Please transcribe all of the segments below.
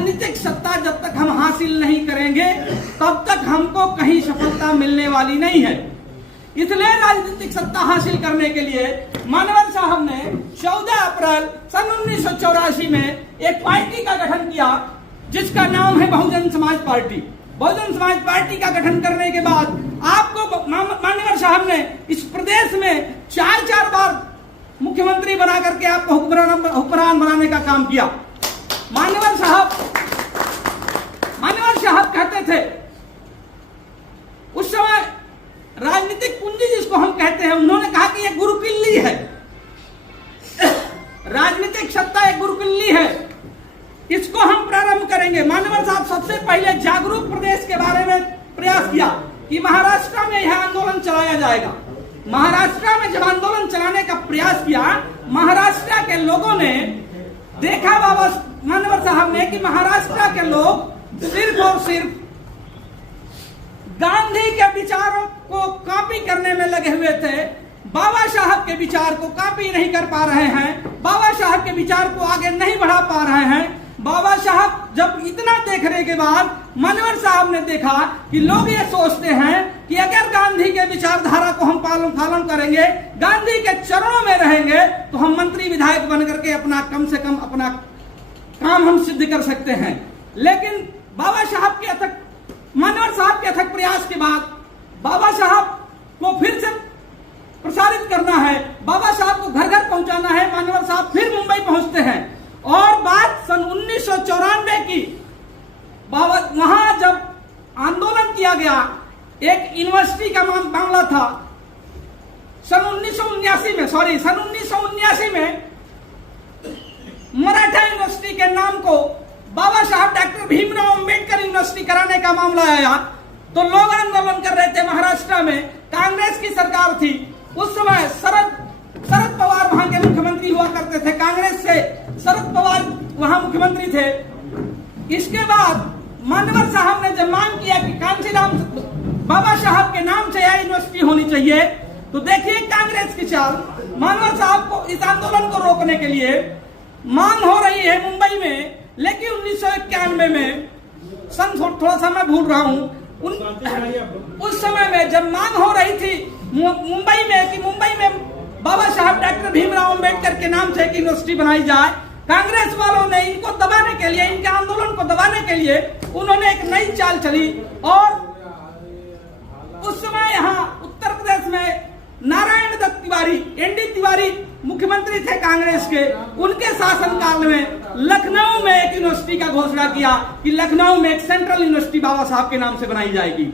राजनीतिक सत्ता जब तक हम हासिल नहीं करेंगे तब तक हमको कहीं सफलता मिलने वाली नहीं है। इसलिए राजनीतिक सत्ता हासिल करने के लिए मानवर साहब ने 14 अप्रैल सन 1984 में एक पार्टी का गठन किया जिसका नाम है बहुजन समाज पार्टी। बहुजन समाज पार्टी का गठन करने के बाद आपको मानवर साहब ने इस प्रदेश में 4 बार मुख्यमंत्री बना करके आपको हुक्मरान बनाने का काम किया। मानवर साहब कहते थे उस समय राजनीतिक पूंजी जिसको हम कहते हैं, उन्होंने कहा कि यह गुरुकिल्ली है, राजनीतिक सत्ता एक गुरुकिल्ली है, इसको हम प्रारंभ करेंगे। मानवर साहब सबसे पहले जागरूक प्रदेश के बारे में प्रयास किया कि महाराष्ट्र में यह आंदोलन चलाया जाएगा। महाराष्ट्र में जब आंदोलन चलाने का प्रयास किया, महाराष्ट्र के लोगों ने देखा बाबा मानवर साहब ने कि महाराष्ट्र के लोग सिर्फ और सिर्फ गांधी के विचारों को कॉपी करने में लगे हुए थे, बाबा साहब के विचार को कॉपी नहीं कर पा रहे हैं, बाबा साहब के विचार को आगे नहीं बढ़ा पा रहे हैं। बाबा साहब जब इतना देखने के बाद मानवर साहब ने देखा कि लोग ये सोचते हैं कि अगर गांधी के विचारधारा को हम पालन करेंगे, गांधी के चरणों में रहेंगे, तो हम मंत्री विधायक बन करके अपना कम से कम अपना काम हम सिद्ध कर सकते हैं। लेकिन बाबा साहब के अथक मानवर साहब के अथक प्रयास के बाद बाबा साहब को फिर से प्रसारित करना है, बाबा साहब को घर घर पहुंचाना है। मानवर साहब फिर मुंबई पहुंचते हैं और बात सन 1994 की, वहां जब आंदोलन किया गया, एक यूनिवर्सिटी का मामला था। सन 1979 में मराठा यूनिवर्सिटी के नाम को बाबा साहब डॉक्टर भीमराव अंबेडकर यूनिवर्सिटी कराने का मामला आया तो लोग आंदोलन कर रहे थे। महाराष्ट्र में कांग्रेस की सरकार थी, उस समय शरद पवार वहां के मुख्यमंत्री हुआ करते थे, कांग्रेस से शरद पवार वहां मुख्यमंत्री थे। इसके बाद मानवर साहब ने जब मांग किया कि कांशीराम बाबा साहब के नाम से यह यूनिवर्सिटी होनी चाहिए, तो देखिए कांग्रेस की चाल। मानवर साहब को इस आंदोलन को रोकने के लिए मांग हो रही है मुंबई में, लेकिन 1991 में थोड़ा सा मैं भूल रहा हूं, उस समय में जब मांग हो रही थी मुंबई में कि मुंबई में बाबा साहब डॉक्टर भीमराव अंबेडकर के नाम से एक यूनिवर्सिटी बनाई जाए, कांग्रेस वालों ने इनको दबाने के लिए, इनके आंदोलन को दबाने के लिए उन्होंने एक नई चाल चली। और उस समय यहाँ उत्तर प्रदेश में नारायण दत्त तिवारी, एनडी तिवारी मुख्यमंत्री थे कांग्रेस के, उनके शासनकाल में लखनऊ में एक यूनिवर्सिटी का घोषणा किया कि लखनऊ में एक सेंट्रल यूनिवर्सिटी बाबा साहब के नाम से बनाई जाएगी।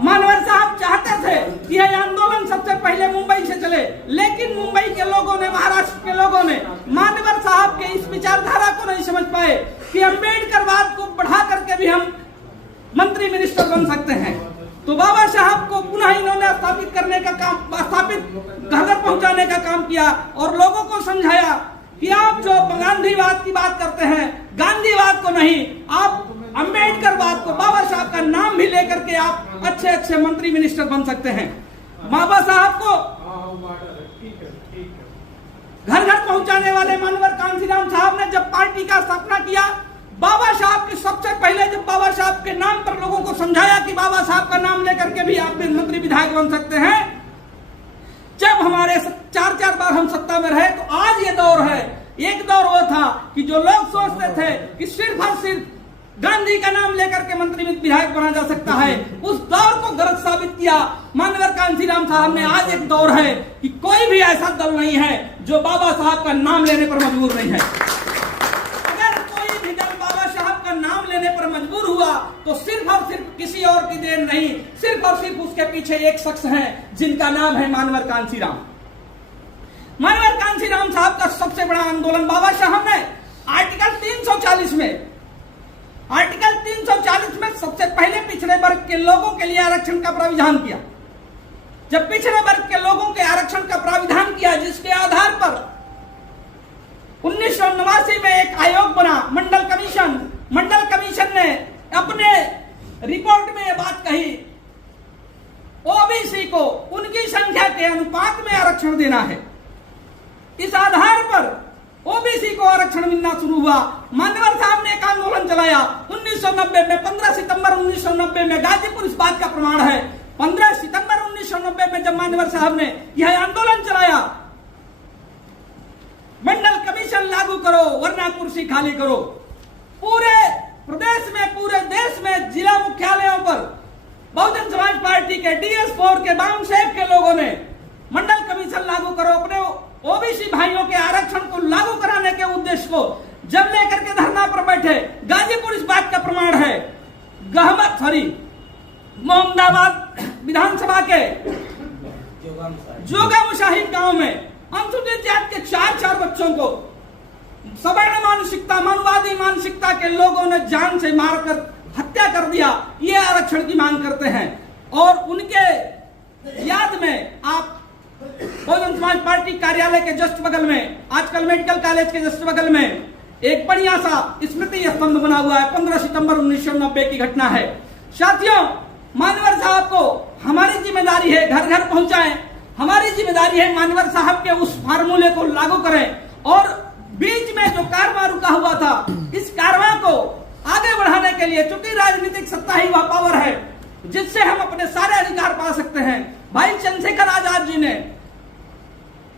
मानवर साहब चाहते थे कि यह आंदोलन सबसे पहले मुंबई से चले, लेकिन मुंबई के लोगों ने, महाराष्ट्र के लोगों ने मानवर साहब के इस विचारधारा को नहीं समझ पाए कि अम्बेडकरवाद को बढ़ा करके भी हम मंत्री मिनिस्टर बन सकते हैं। तो बाबा साहब को पुनः इन्होंने स्थापित करने का काम, स्थापित घर घर पहुंचाने का काम किया और लोगों को समझाया कि आप जो गांधीवाद की बात करते हैं, गांधीवाद को नहीं, आप अम्बेडकरवाद को, बाबा साहब का नाम भी लेकर के आप अच्छे अच्छे मंत्री मिनिस्टर बन सकते हैं। बाबा साहब को घर घर पहुंचाने वाले मानवर कांशीराम साहब ने जब पार्टी का स्थापना किया, बाबा साहब के सबसे पहले जब बाबा साहब के नाम पर लोगों को समझाया कि बाबा साहब का नाम लेकर के भी आप मंत्री विधायक बन सकते हैं, जब हमारे 4 बार हम सत्ता में रहे, तो आज ये दौर है। एक दौर वो था कि जो लोग सोचते थे कि सिर्फ और सिर्फ गांधी का नाम लेकर के मंत्री विधायक बना जा सकता है, उस दौर को गलत साबित किया मानवर कांशीराम साहब ने। आज एक दौर है कि कोई भी ऐसा दल नहीं है जो बाबा साहब का नाम लेने पर मजबूर नहीं है। अगर कोई भी दल बाबा साहब का नाम लेने पर मजबूर हुआ तो सिर्फ और सिर्फ किसी और की देन नहीं, सिर्फ और सिर्फ उसके पीछे एक शख्स है जिनका नाम है मानवर कांशीराम। मानवर कांशीराम साहब का सबसे बड़ा आंदोलन बाबा साहब ने आर्टिकल 340 में सबसे पहले पिछड़े वर्ग के लोगों के लिए आरक्षण का प्राविधान किया। जब पिछड़े वर्ग के लोगों के आरक्षण का प्राविधान किया, जिसके आधार पर 1989 में एक आयोग बना, मंडल कमीशन ने अपने रिपोर्ट में यह बात कही, ओबीसी को उनकी संख्या के अनुपात में आरक्षण देना है। इस आधार पर ओबीसी को आरक्षण मिलना शुरू हुआ। मानवर साहब ने एक आंदोलन चलाया 1990 में। 15 सितंबर 1990 में गाजीपुर इस बात का प्रमाण है। 15 सितंबर 1990 में जब मान्यवर साहब ने यह आंदोलन चलाया, मंडल कमीशन लागू करो वरना कुर्सी खाली करो, पूरे प्रदेश में, पूरे देश में जिला मुख्यालयों पर बहुजन समाज पार्टी के DS4 के बाम शेख के लोगों ने मंडल कमीशन लागू करो, अपने ओबीसी भाइयों के आरक्षण को लागू कराने के उद्देश्य को जब लेकर के धरना पर बैठे, गाजीपुर इस बात का प्रमाण है। मोहम्मदाबाद विधानसभा के जोगा मुशाहिद गांव में अनुसूचित जाति के 4 बच्चों को सवर्ण मानसिकता, मानवादी मानसिकता के लोगों ने जान से मारकर हत्या कर दिया। ये आरक्षण की मांग करते हैं और उनके याद में आप बहुजन समाज पार्टी कार्यालय के जस्ट बगल में, आजकल मेडिकल कॉलेज के जस्ट बगल में एक बढ़िया सा स्मृति स्तंभ बना हुआ है। 15 सितंबर 1990 की घटना है। साथियों, मान्यवर साहब को हमारी जिम्मेदारी है घर घर पहुंचाएं, हमारी जिम्मेदारी है मान्यवर साहब के उस फार्मूले को लागू करें और बीच में जो कारवां रुका हुआ था, इस कारवां को आगे बढ़ाने के लिए, चूंकि राजनीतिक सत्ता ही वह पावर है जिससे हम अपने सारे अधिकार पा सकते हैं। भाई चंद्रशेखर आजाद जी ने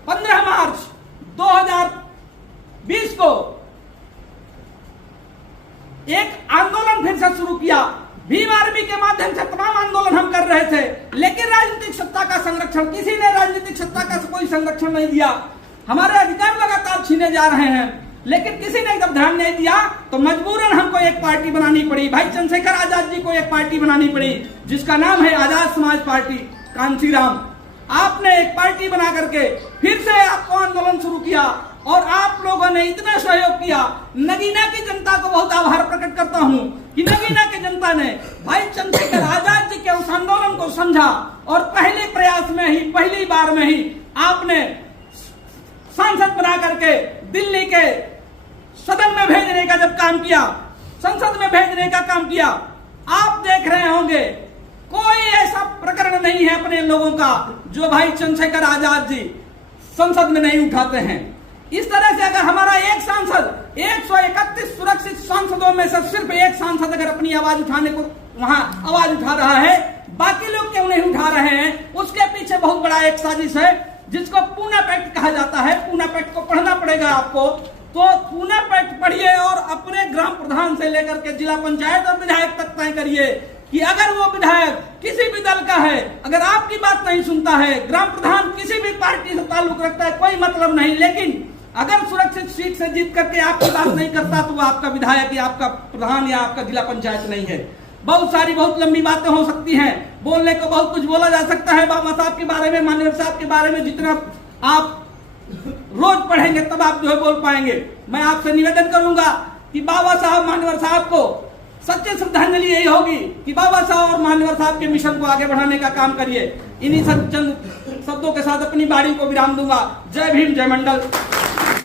15 मार्च 2020 को एक आंदोलन फिर से शुरू किया। भीम आर्मी के माध्यम से तमाम आंदोलन हम कर रहे थे, लेकिन राजनीतिक सत्ता का संरक्षण, किसी ने राजनीतिक सत्ता का कोई संरक्षण नहीं दिया। हमारे अधिकार लगातार छीने जा रहे हैं, लेकिन किसी ने जब ध्यान नहीं दिया तो मजबूरन हमको एक पार्टी बनानी पड़ी। भाई चंद्रशेखर आजाद जी को एक पार्टी बनानी पड़ी जिसका नाम है आजाद समाज पार्टी। कांचीराम, आपने एक पार्टी बना करके फिर से आपको आंदोलन शुरू किया और आप लोगों ने इतना सहयोग किया। नगीना की जनता को बहुत आभार प्रकट करता हूं कि नगीना की जनता ने भाई चंद्रशेखर आजाद जी के उस आंदोलन को समझा और पहले प्रयास में ही, पहली बार में ही आपने सांसद बना करके दिल्ली के सदन में भेजने का जब काम किया, संसद में भेजने का काम किया। आप देख रहे होंगे कोई ऐसा प्रकरण नहीं है अपने लोगों का जो भाई चंद्रशेखर आजाद जी संसद में नहीं उठाते हैं। इस तरह से अगर हमारा एक सांसद 131 सुरक्षित सांसदों में से सिर्फ एक सांसद अगर अपनी आवाज उठाने को वहां आवाज उठा रहा है, बाकी लोग क्यों नहीं उठा रहे हैं, उसके पीछे बहुत बड़ा एक साजिश है जिसको पूना पैक्ट कहा जाता है। पूना पैक्ट को पढ़ना पड़ेगा आपको, तो पूना पैक्ट पढ़िए और अपने ग्राम प्रधान से लेकर के जिला पंचायत और विधायक तक तय करिए कि अगर वो विधायक किसी भी दल का है, अगर आपकी बात नहीं सुनता है, ग्राम प्रधान किसी भी पार्टी से ताल्लुक रखता है, कोई मतलब नहीं, लेकिन अगर सुरक्षित सीट से जीत करके आपकी बात नहीं करता तो वो आपका विधायक या आपका प्रधान या आपका जिला पंचायत नहीं है। बहुत सारी बहुत लंबी बातें हो सकती हैं, बोलने को बहुत कुछ बोला जा सकता है बाबा साहब के बारे में, मान्यवर साहब के बारे में। जितना आप रोज पढ़ेंगे तब आप जो है बोल पाएंगे। मैं आपसे निवेदन करूंगा कि बाबा साहब, मान्यवर साहब को सच्ची श्रद्धांजलि यही होगी कि बाबा साहब और मान्यवर साहब के मिशन को आगे बढ़ाने का काम करिए। इन्हीं सब चंद शब्दों के साथ अपनी बाणी को विराम दूंगा। जय भीम, जय मंडल।